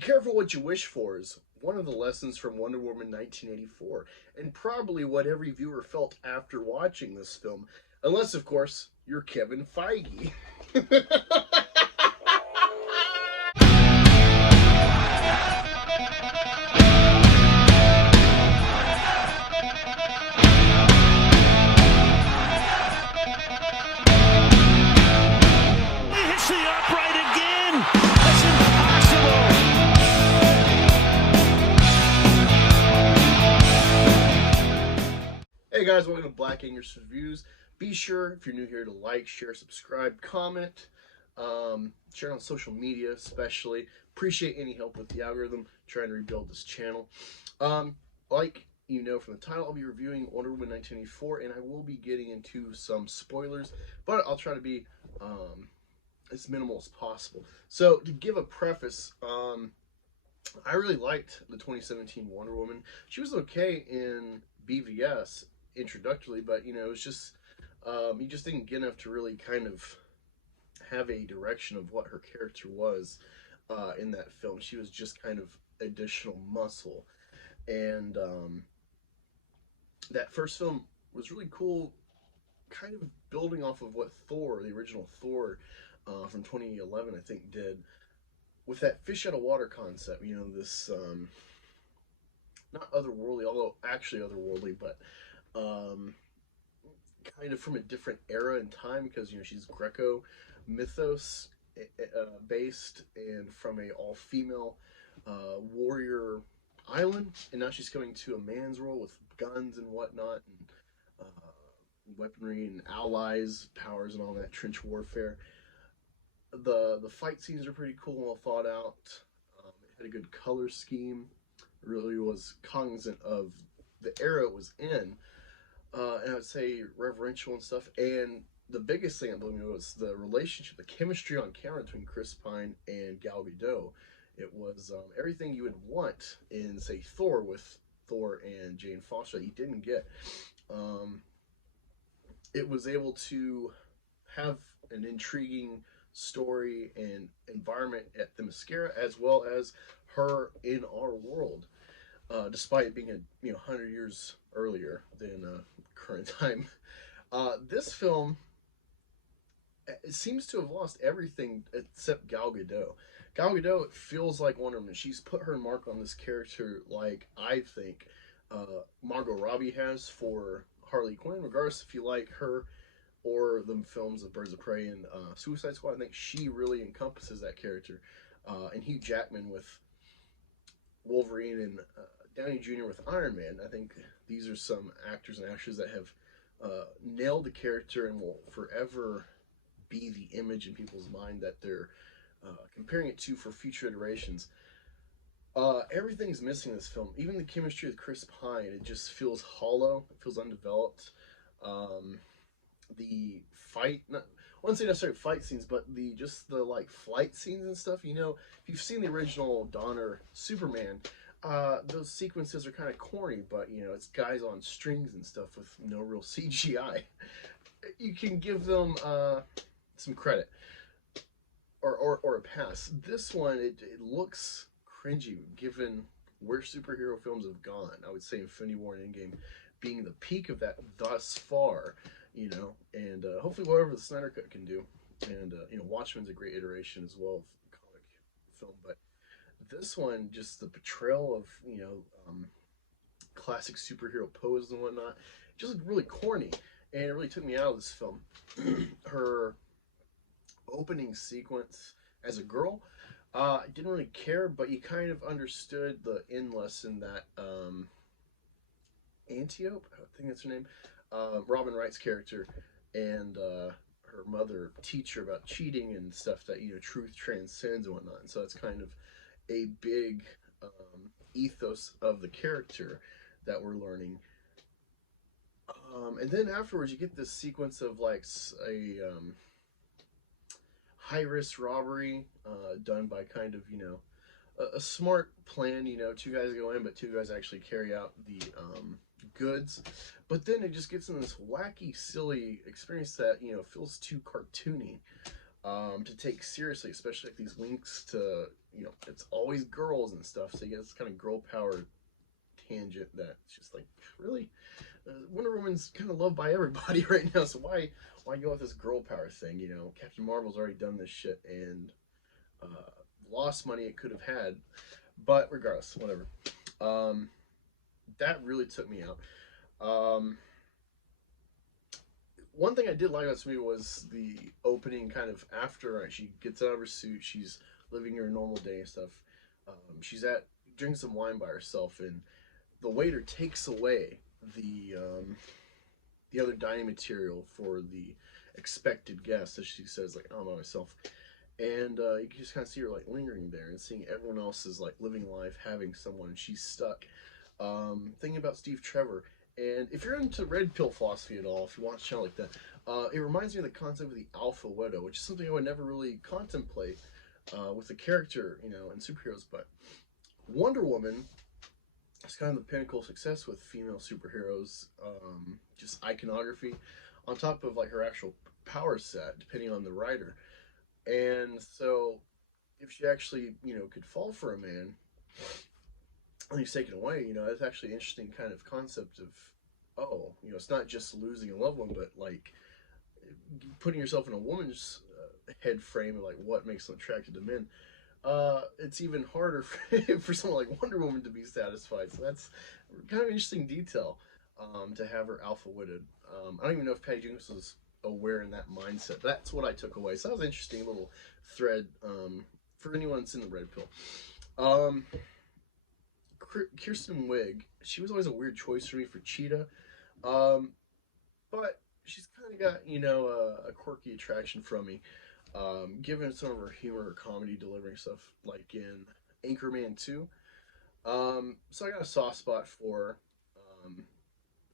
Be careful what you wish for is one of the lessons from Wonder Woman 1984, and probably what every viewer felt after watching this film, unless, of course, you're Kevin Feige. Hey guys, welcome to Black Angus Reviews. Be sure, if you're new here, to like, share, subscribe, comment, share it on social media especially. Appreciate any help with the algorithm, trying to rebuild this channel. Like you know from the title, I'll be reviewing Wonder Woman 1984, and I will be getting into some spoilers, but I'll try to be as minimal as possible. So, to give a preface, I really liked the 2017 Wonder Woman. She was okay in BVS introductorily, but you know, it was just you just didn't get enough to really kind of have a direction of what her character was in that film. She was just kind of additional muscle, and that first film was really cool, kind of building off of what Thor, the original Thor from 2011, I think, did with that fish out of water concept. You know, this not otherworldly, although actually otherworldly, but kind of from a different era and time, because you know, she's Greco mythos based and from a all-female warrior island, and now she's coming to a man's world with guns and whatnot, and weaponry and allies, powers, and all that trench warfare. The fight scenes are pretty cool, well thought out. It had a good color scheme. It really was cognizant of the era it was in, and I would say reverential and stuff. And the biggest thing that blew me was the relationship, the chemistry on camera between Chris Pine and Gal Gadot. It was everything you would want in, say, Thor, with Thor and Jane Foster that you didn't get. It was able to have an intriguing story and environment at the Mascara, as well as her in our world, despite it being 100 years earlier than current time. This film, it seems to have lost everything except Gal Gadot. Gal Gadot, it feels like Wonder Woman. She's put her mark on this character, like I think Margot Robbie has for Harley Quinn. Regardless if you like her or the films of Birds of Prey and Suicide Squad, I think she really encompasses that character. And Hugh Jackman with Wolverine, and Downey Jr. with Iron Man. I think these are some actors and actresses that have nailed the character and will forever be the image in people's mind that they're comparing it to for future iterations. Everything's missing in this film. Even the chemistry with Chris Pine, it just feels hollow. It feels undeveloped. The fight, I wouldn't say necessarily fight scenes, but the like flight scenes and stuff. You know, if you've seen the original Donner Superman, those sequences are kind of corny, but you know, it's guys on strings and stuff with no real CGI. You can give them some credit or a pass. This one, it looks cringy given where superhero films have gone. I would say Infinity War and Endgame being the peak of that thus far. You know, and hopefully whatever the Snyder Cut can do, and you know, Watchmen's a great iteration as well of comic film, but this one, just the portrayal of, you know, classic superhero pose and whatnot, just looked really corny, and it really took me out of this film. Her opening sequence as a girl, I didn't really care, but you kind of understood the end lesson that Antiope, I think that's her name, Robin Wright's character, and her mother teach her about cheating and stuff, that, you know, truth transcends and whatnot. And so it's kind of a big ethos of the character that we're learning. And then afterwards, you get this sequence of like a high-risk robbery done by kind of, you know, a smart plan. You know, two guys go in, but two guys actually carry out the goods. But then it just gets in this wacky, silly experience that, feels too cartoony to take seriously, especially like these links to you know, it's always girls and stuff. So you get this kind of girl power tangent that's just like, really, Wonder Woman's kind of loved by everybody right now. So why go with this girl power thing? You know, Captain Marvel's already done this shit and lost money it could have had. But regardless, whatever. Um, that really took me out. Um, One thing I did like about this movie was the opening, kind of after she gets out of her suit, she's living her normal day and stuff. She's at drinking some wine by herself, and the waiter takes away the other dining material for the expected guest, as she says, like, I'm by myself. And you can just kind of see her like lingering there and seeing everyone else is like living life, having someone, and she's stuck. Thinking about Steve Trevor, and if you're into red pill philosophy at all, if you watch a channel like that, it reminds me of the concept of the alpha widow, which is something I would never really contemplate with a character, you know, in superheroes. But Wonder Woman is kind of the pinnacle of success with female superheroes, just iconography, on top of like her actual power set, depending on the writer. And so, if she actually, you know, could fall for a man, and he's taken away, you know, that's actually an interesting kind of concept of, oh, you know, it's not just losing a loved one, but like putting yourself in a woman's head frame of like what makes them attracted to men. It's even harder for someone like Wonder Woman to be satisfied. So that's kind of an interesting detail, to have her alpha witted. I don't even know if Patty Jenkins was aware in that mindset. But that's what I took away. So that was an interesting little thread, for anyone that's in the red pill. Kirsten Wiig, she was always a weird choice for me for Cheetah, um, but she's kind of got, you know, a quirky attraction from me, given some of her humor, her comedy delivering stuff, like in Anchorman 2. So I got a soft spot for her.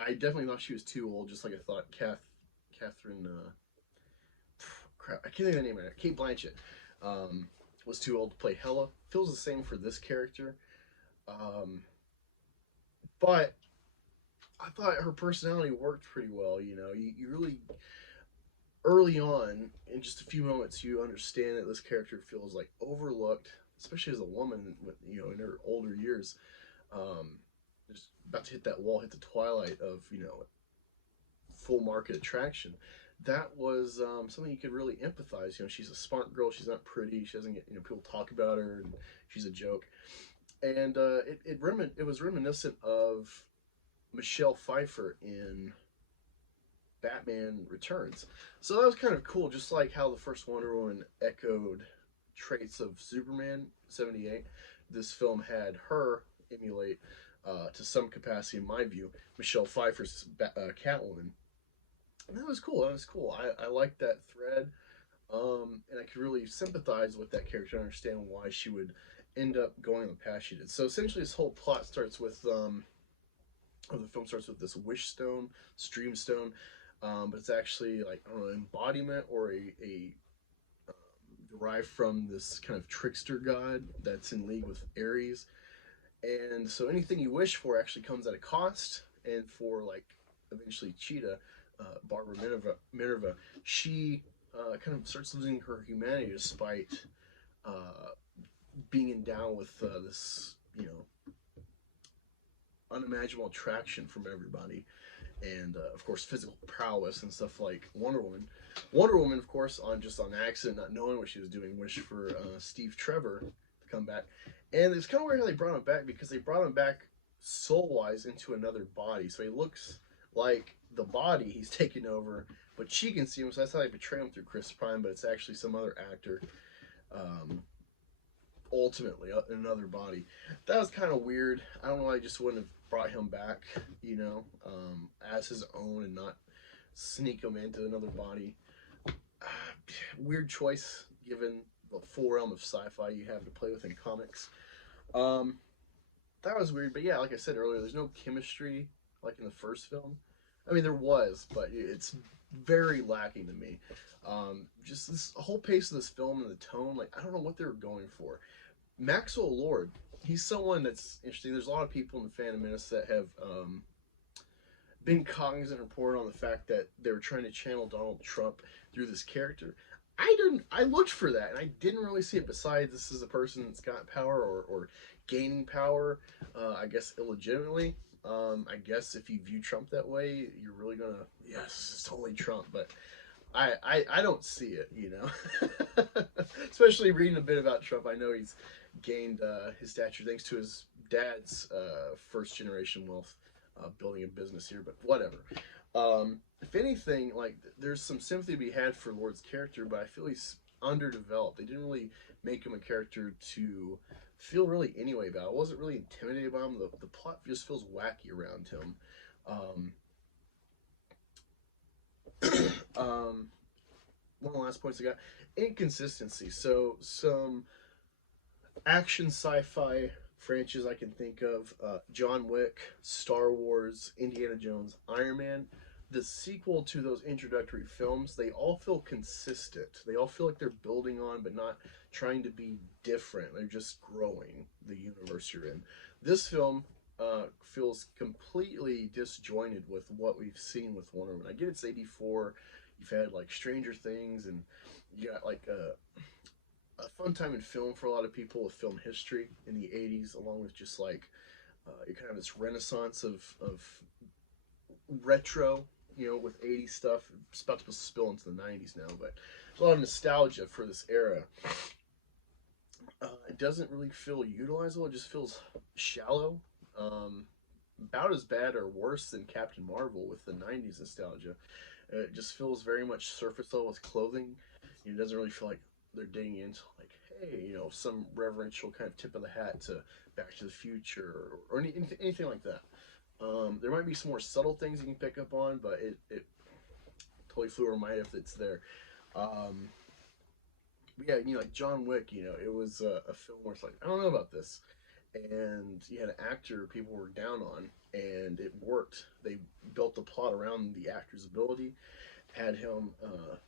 I definitely thought she was too old, just like I thought Catherine, crap, I can't think of the name of it. Kate Blanchett, was too old to play Hela. Feels the same for this character. Um, but I thought her personality worked pretty well. You know, you really, early on, in just a few moments, you understand that this character feels like overlooked, especially as a woman, with, you know, in her older years. Um, just about to hit that wall, hit the twilight of, you know, full market attraction. That was, something you could really empathize. You know, she's a smart girl. She's not pretty. She doesn't get, you know, people talk about her, and she's a joke. And it was reminiscent of Michelle Pfeiffer in Batman Returns. So that was kind of cool, just like how the first Wonder Woman echoed traits of Superman 78. This film had her emulate, to some capacity, in my view, Michelle Pfeiffer's Catwoman. And that was cool. That was cool. I liked that thread, and I could really sympathize with that character and understand why she would end up going the path she did. So essentially, this whole plot starts with, or the film starts with this wish stone, stream stone, but it's actually like, I don't know, an embodiment or a derived from this kind of trickster god that's in league with Ares. And so anything you wish for actually comes at a cost. And for like eventually Cheetah, Barbara Minerva, she kind of starts losing her humanity despite being endowed with this, you know, unimaginable attraction from everybody, and of course physical prowess and stuff like Wonder Woman. Wonder Woman, of course, on accident, not knowing what she was doing, wished for Steve Trevor to come back, and it's kind of weird how they brought him back, because they brought him back soul wise into another body, so he looks like the body he's taken over, but she can see him, so that's how they betray him through Chris Pine, but it's actually some other actor. Um, Ultimately, in another body. That was kind of weird. I don't know why I just wouldn't have brought him back, you know, as his own, and not sneak him into another body. Uh, Weird choice, given the full realm of sci-fi you have to play with in comics. Um, that was weird, but yeah, like I said earlier, there's no chemistry like in the first film. I mean, there was, but it's very lacking to me. Just this whole pace of this film and the tone, like, I don't know what they were going for. Maxwell Lord, he's someone that's interesting. There's a lot of people in the Phantom Menace that have, been cognizant and reported on the fact that they were trying to channel Donald Trump through this character. I looked for that and I didn't really see it. Besides, this is a person that's got power or gaining power, I guess illegitimately. I guess if you view Trump that way, you're really gonna, yes, it's totally Trump. But I don't see it, you know. Especially reading a bit about Trump, I know he's gained his stature thanks to his dad's first generation wealth, building a business here. But whatever. If anything, like there's some sympathy to be had for Lord's character, but I feel he's underdeveloped. They didn't really make him a character to feel really anyway about. I wasn't really intimidated by him. The plot just feels wacky around him. Um, one of the last points I got, inconsistency. So some action sci-fi franchises I can think of: John Wick, Star Wars, Indiana Jones, Iron Man. The sequel to those introductory films, they all feel consistent. They all feel like they're building on, but not trying to be different. They're just growing the universe you're in. This film feels completely disjointed with what we've seen with Wonder Woman. I get it's '84. You've had like Stranger Things, and you got like a fun time in film for a lot of people with film history in the '80s, along with just like you kind of this renaissance of retro, you know, with '80s stuff. It's about to spill into the '90s now, but there's a lot of nostalgia for this era. It doesn't really feel utilizable. It just feels shallow. About as bad or worse than Captain Marvel with the '90s nostalgia. It just feels very much surface level with clothing. It doesn't really feel like they're digging into like, hey, you know, some reverential kind of tip of the hat to Back to the Future or anything like that. There might be some more subtle things you can pick up on, but it totally flew over my head if it's there. Um, but yeah, you know, like John Wick, you know, it was a film where it's like, I don't know about this. And you had an actor people were down on, and it worked. They built the plot around the actor's ability, had him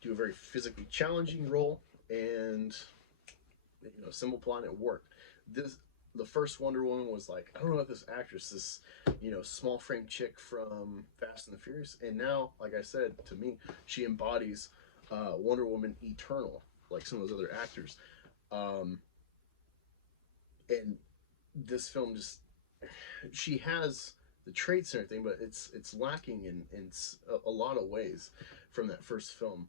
do a very physically challenging role, and you know, simple plot, and it worked. This the first Wonder Woman was like, I don't know about this actress, this you know small frame chick from Fast and the Furious, and now, like I said, to me, she embodies Wonder Woman Eternal, like some of those other actors, um, and this film just she has the traits and everything, but it's lacking in a lot of ways from that first film.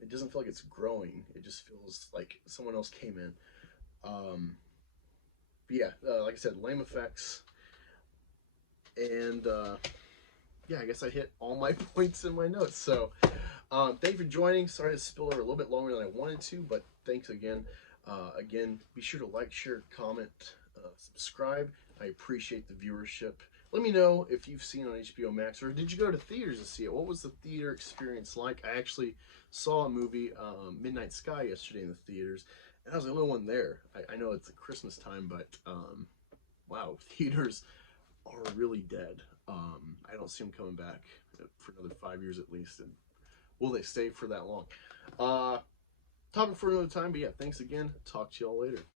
It doesn't feel like it's growing. It just feels like someone else came in. Um, but yeah, like I said, lame effects, and yeah, I guess I hit all my points in my notes. So thank you for joining. Sorry to spill over a little bit longer than I wanted to, but thanks again. Again, be sure to like, share, comment, subscribe. I appreciate the viewership. Let me know if you've seen it on HBO Max, or did you go to theaters to see it? What was the theater experience like? I actually saw a movie, Midnight Sky, yesterday in the theaters, and I was the only one there. I know it's a Christmas time, but wow, theaters are really dead. I don't see them coming back for another 5 years at least, and will they stay for that long? Topic for another time, but yeah, thanks again. Talk to y'all later.